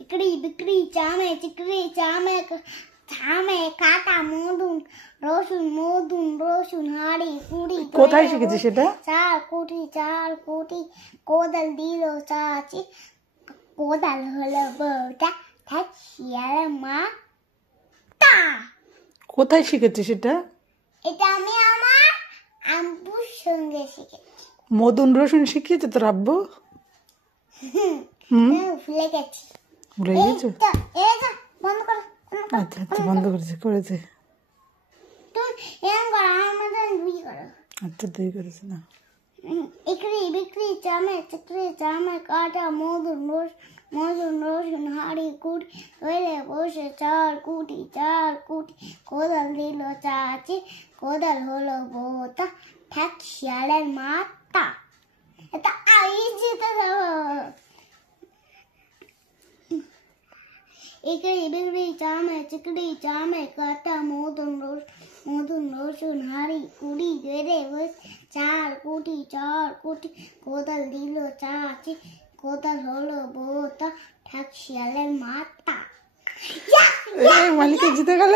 इकड़ी बिकड़ी चामे चिकड़ी चामे थामे काटा मोदुन रोशुन हाड़ी कुड़ी কোথায় শিখেছি সেটা? চার কোটি কোদাল দিল চাচি কোদাল হলো বউটা ঠাক শিয়ালের মা তা। কোথায় শিখেছি সেটা? এটা আমি আমার আব্বুর সঙ্গে শিখেছি। মদন রসুন শিখিয়েছে তোর আব্বু? ভুলে গেছি। ভুলে গেছো? বন্ধ করো। আচ্ছা আচ্ছা বন্ধ করেছে। তুমি এরকম করো, আমার মতন দুই করো। আচ্ছা দুই করেছে না। ইকড়ি বিকড়ি চামে চিকড়ি চামে কাটা মদুন রসুন হাড়ি কুড়ি হইলে বসে চার কুটি কোদাল দিল চাচি কোদাল হলো বোতা ঠ্যাক শিয়ালের মাথা। এটা আই জিতে যাবো। इकड़ी बिकड़ी चामे चिकड़ी चामे काटा मोदन रोशुन हाड़ी कुड़ी गेरे बस चार कोटी कोदाल दिलो चाची कोदाल हलो बोता ठाक शियालेर माथा। মালিক জিতে গেল।